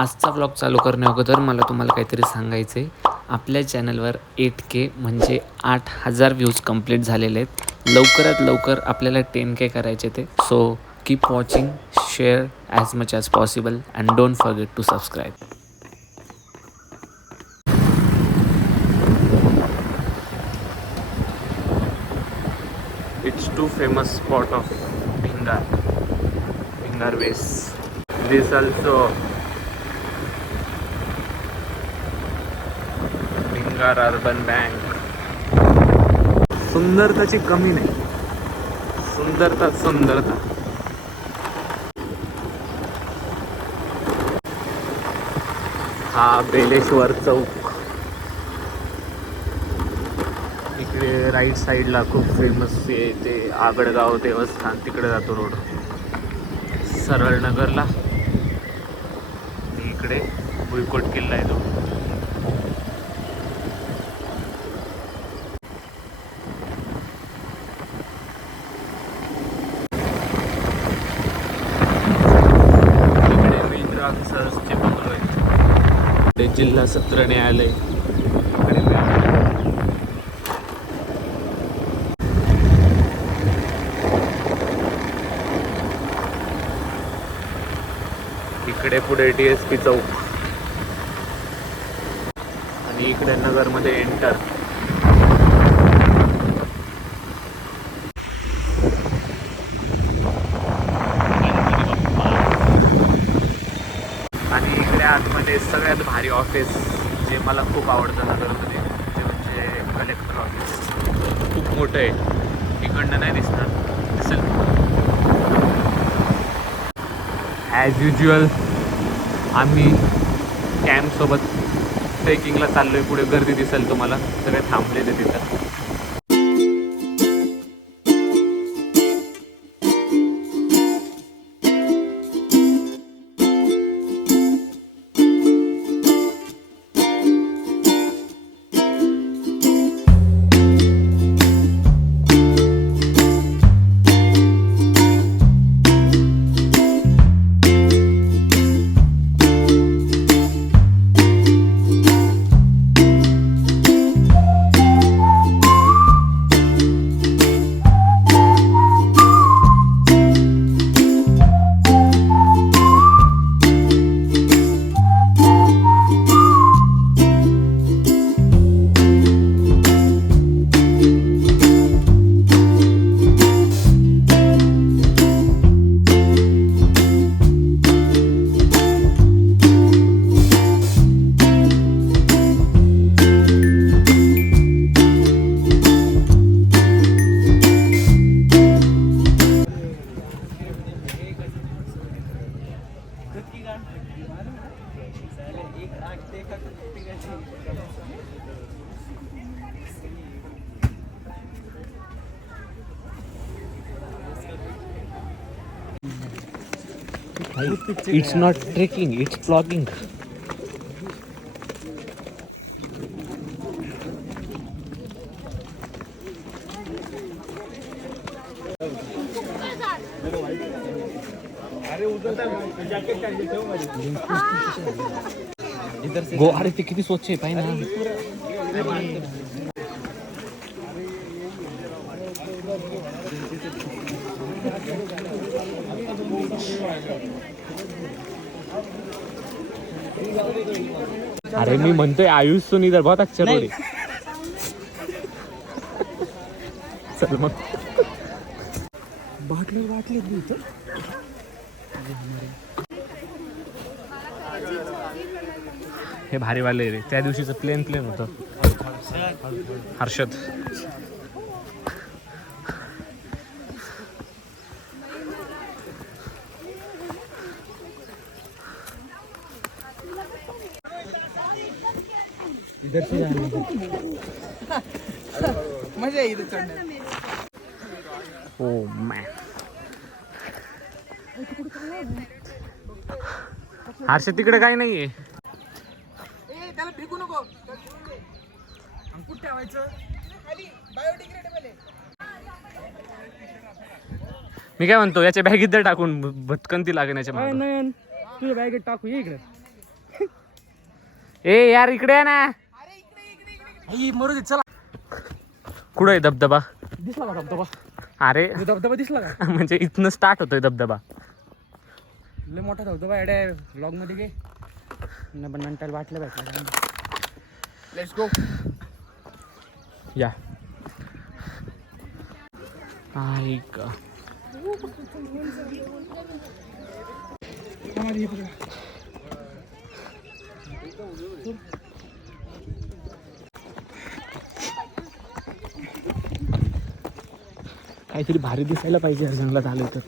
आजचा व्लॉग चालू करण्या अगोदर मला तुम्हाला काहीतरी सांगायचं आहे. आपल्या चॅनलवर 8K म्हणजे 8,000 व्ह्यूज कंप्लीट झालेले आहेत. लवकरात लवकर आपल्याला 10K करायचे ते. So keep watching, share as much as possible and don't forget to subscribe. It's too famous spot of Bhingar Ways. This also Bhingar Urban Bank. सुंदरताची कमी नाही, सुंदरता. हा बेलेश्वर चौक. इकडे राईट साईडला खूप फेमस आहे ते आगडगाव देवस्थान, तिकडे जातो रोड सरळ नगरला. इकडे भुईकोट किल्ला आहे तो. इकडे विंद्राग सरचे बंगलो आहेत. इकडे जिल्हा सत्र न्यायालय. इकडे पुढे DSP चौक आणि इकडे नगरमध्ये एंटर. आणि इकडे आतमध्ये सगळ्यात भारी ऑफिस जे मला खूप आवडतं नगरमध्ये, ते म्हणजे कलेक्टर ऑफिस. खूप मोठं आहे, इकडनं नाही दिसणार, दिसेल ॲज युज्युअल. आम्ही कॅम्पसोबत ट्रेकिंगला चाललो आहे. पुढे गर्दी दिसेल तुम्हाला, सगळे थांबलेले तिथं. It's not trekking, it's vlogging. गो, अरे ते किती स्वच्छ आहे पाहिजे ना. अरे मी म्हणतोय आयुष सुन इधर बहुत अच्छा रोड है. चल मग बाटले हे भारीवाले रे. त्या दिवशीचं प्लेन होतं. हर्षद मजा येईल चढण्यात. ओ मॅन. हर्षद तिकडे काही नाहीये. त्याला फेकू नको. अंकुट ठेवायचं खाली, बायोडिग्रेडेबल आहे. मी काय म्हणतो, याच्या बॅगेत टाकून भटकंती लागण्याच्या नयन तुझ्या बॅगेत टाकू. ये इकडे. ए यार इकडे आहे ना. अरे इकडे मरू दे चला. कुठं आहे धबधबा? दिसला का धबधबा? अरे धबधबा दिसला का? म्हणजे इथनं स्टार्ट होतोय धबधबा. लय मोठा धबधबा आहे व्लॉग मध्ये घे. पण नंतर वाटलं भेटलं. Let's go. या ऐक काहीतरी भारी दिसायला पाहिजे यार जंगलात आलं तर.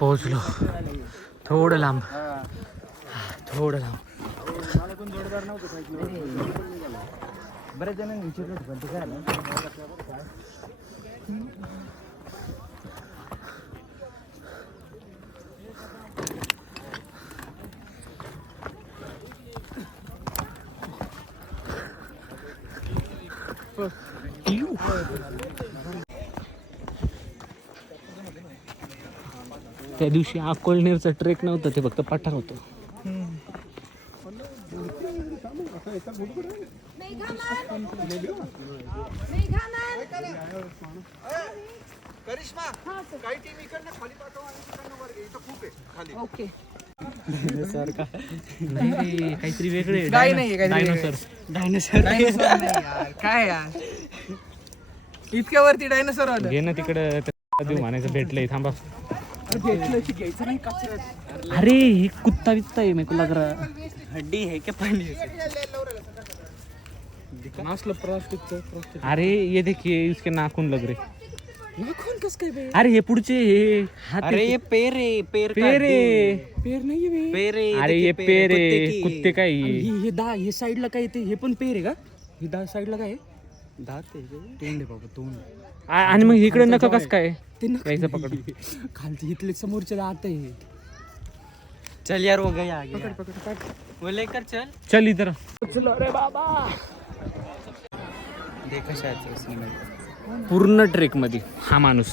पोहोचलो. थोडं लांब थोडं लांब. मला कोण जोडदार नव्हतं. बरेच जणांनी विचारलं होतं ते काय त्या दिवशी अकोलनेरचं ट्रेक नव्हतं, ते फक्त पठार होतं. करिश्मा काही टीम इकडनं खाली पाठव आणि तिकडनं वर घे. इथं खूप आहे खाली. ओके. नाही काहीतरी वेगळे काय नाही डायनोसर. यार काय यार इतक्या वरती डायनोसॉर आलं. घे ना तिकडं देऊ म्हणायचं भेटलंय. थांबा. भेटलं की घ्यायचं नाही कचऱ्यात. अरे हे कुत्ता वित्ता आहे मेरे को लग रहा. हड्डी है क्या पानी नाचलं प्लास्टिकचं. अरे ये देखिए इसके नाखून लग रहे. नाखून कस काय बे? अरे हे पुढचे हे हात. अरे ये पेर है, पेर का पेर आहे. पेर नाही बे. पेर है, अरे देखिए ये पेर कुत्ते आहे. की. कुत्ते काय हे दा हे साईडला काय ते हे पण पेर आहे का? हे दा साईडला काय आहे? दात है ये. तोंड आहे बाबा तोंड. आणि मग इकडे नका कस काय ते नख यायचं पकड. खालचे इथले समोरचे दात आहे. चल यार वो गया आगे यार. पकड. वो लेकर चल. चल इधर. चलो रे बाबा. देखा शायद से उसने मेरे पूर्ण ट्रेक मध्ये हा माणूस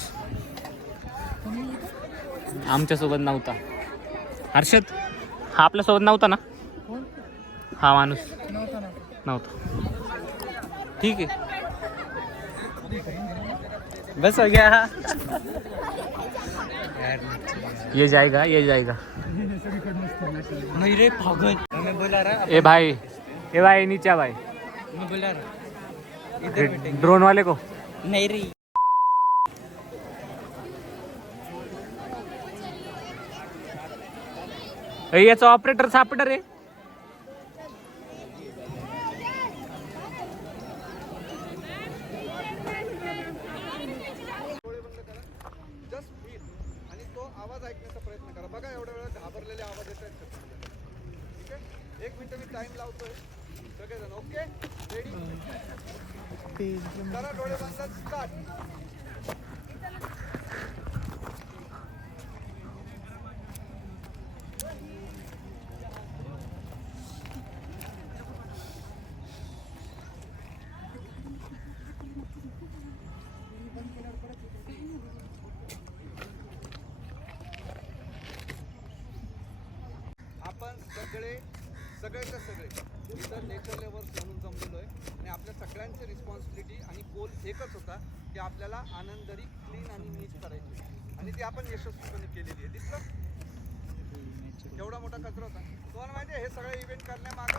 आमच्या सोबत नव्हता. हर्षद हा आपल्या सोबत नव्हता ना? हा माणूस नव्हता. ठीक आहे. को. बस हो गया. ये जाएगा ये जाएगा. नहीं रे पागल. मैं बोला रहा. ए भाई नीचे आ भाई. मैं बोला रहा इधर बैठेंगे. ड्रोन वाले को. नहीं रे. याचा ऑपरेटर सापडा रे. जस्ट फील आणि तो आवाज ऐकण्याचा प्रयत्न करा. बघा एवढ्या वेळा घाबरलेले आवाज येत आहेत. ठीक आहे 1 मिनिट मी टाइम लावतोय. सगळेजण ओके रेडी. करा डोळे बंद. स्टार्ट. आपण सगळेच्या सगळे इथं नेचर लेवर्स म्हणून जमलेलो आहे आणि आपल्या सगळ्यांची रिस्पॉन्सिबिलिटी आणि गोल एकच होता की आपल्याला आनंदरी क्लीन आणि नीट करायची आणि ती आपण यशस्वीपणे केलेली आहे. दिसलं एवढा मोठा कचरा होता. तुम्हाला माहिती आहे हे सगळे इव्हेंट करण्यामागं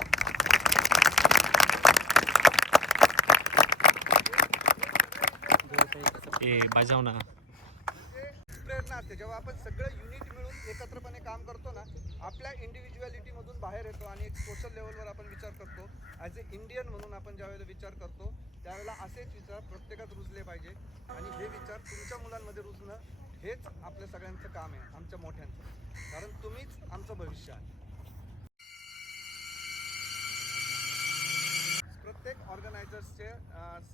बजाव ना. प्रेरणा असते. जेव्हा आपण सगळं युनिट मिळून एकत्रपणे काम करतो ना आपल्या इंडिव्हिज्युअलिटीमधून बाहेर येतो आणि एक सोशल लेवलवर आपण विचार करतो. ॲज ए इंडियन म्हणून आपण ज्यावेळेला विचार करतो त्यावेळेला असेच विचार प्रत्येकात रुजले पाहिजे आणि हे विचार तुमच्या मुलांमध्ये रुजणं हेच आपल्या सगळ्यांचं काम आहे. आमच्या मोठ्यांचं. कारण तुम्हीच आमचं भविष्य आहे. प्रत्येक ऑर्गनायझर्सचे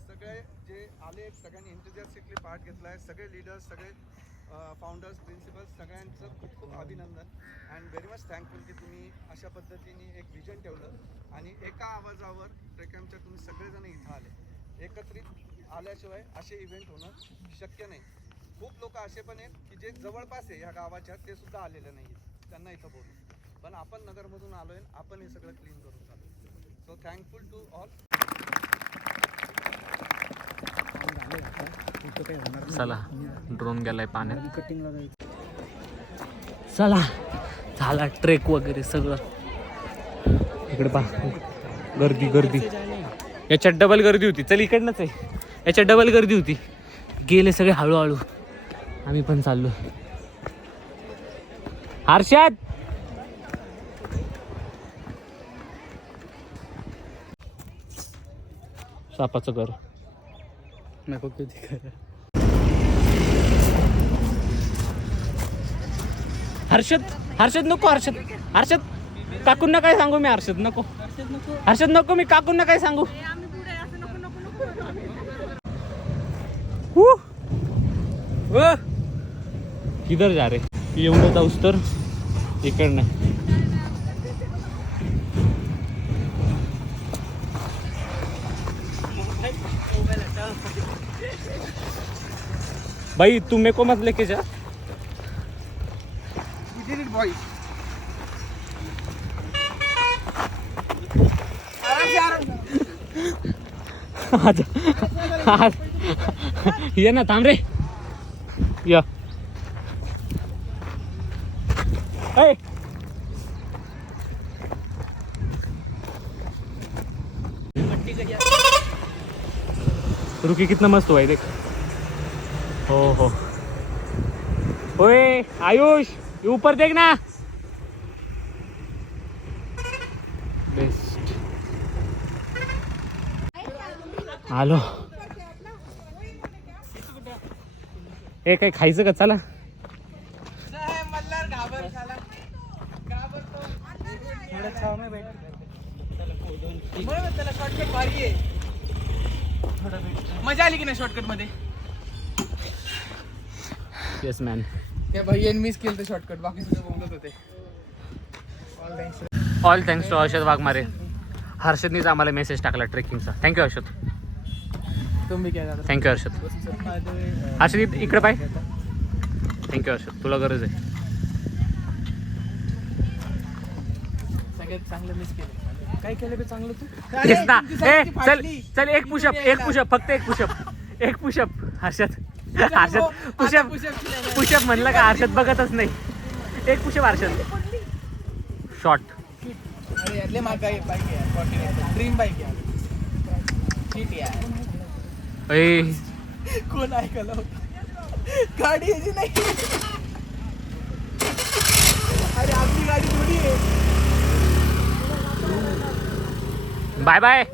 सगळे जे आले सगळ्यांनी एन्थुजियास्टिकली पार्ट घेतला आहे. सगळे लीडर्स सगळे फाउंडर्स प्रिन्सिपल्स सगळ्यांचं खूप खूप अभिनंदन अँड व्हेरी मच थँकफुल की तुम्ही अशा पद्धतीने एक विजन ठेवलं आणि एका आवाजावर ट्रेकॅम्पच्या तुम्ही सगळेजण इथं आले. एकत्रित आल्याशिवाय असे इव्हेंट होणं शक्य नाही. खूप लोक असे पण आहेत की जे जवळपास आहे ह्या गावाच्या, ते सुद्धा आलेले नाही, त्यांना इथं बोलू. पण आपण नगरमधून आलोय, आपण हे सगळं क्लीन करून चालू. So thankful to all. चला ड्रोन गेलाय पाण्यात. चला झाला ट्रेक वगैरे सगळं. इकडे पहा गर्दी गर्दी, याच्यात डबल गर्दी होती. चल इकडनंच आहे, याच्यात डबल गर्दी होती. गेले सगळे हळूहळू, आम्ही पण चाललो. हर्षद सापाचं घर नको किती खरं. हर्षद हर्षद नको, हर्षद काकूंना काय सांगू मी. हर्षद नको, हर्षद नको, मी काकूंना काय सांगू. किधर जा रे. येऊन जाऊस तर इकडनं. भाई तू मेरे को मत लेके जा. बॉय ये ना, थांब रे. या ए रुकी, कितना मस्त हुआ है देख. हो ओए आयुष, ये ऊपर देखना. बेस्ट. आलो. हे काही खायचं का? चला. मजा आली की नाही शॉर्टकट मध्ये? Yes man. त्या भाई मिस केलं ते शॉर्टकट, बाकी सुद्धा बोलत होते. All thanks to Harshad Waghmare. हर्षदनीच आम्हाला मेसेज टाकला ट्रेकिंगचा. थँक्यू हर्षद. तुम्ही काय थँक्यू हर्षद. हर्षद इकडे पाय. थँक्यू हर्षद, तुला गरज आहे. सगळ्यात चांगलं मिस केलं. काय केलं बे चांगलं तू? तेच ना. ए चल चल, एक पुशअप, एक पुशअप, फक्त एक पुशअप, एक पुशअप. हर्षद हर्षद पुशअप म्हणलं का हर्षद बघतच नाही. एक पुशअप हर्षद. शॉर्ट. अरे यार ले मागा बाइक आहे यार, फॉर्च्युनर ड्रीम बाइक यार. ठीक यार. ए कोण ऐकलं होतं? गाडी याची नाही. अरे आपली गाडी थोडी आहे. Bye bye.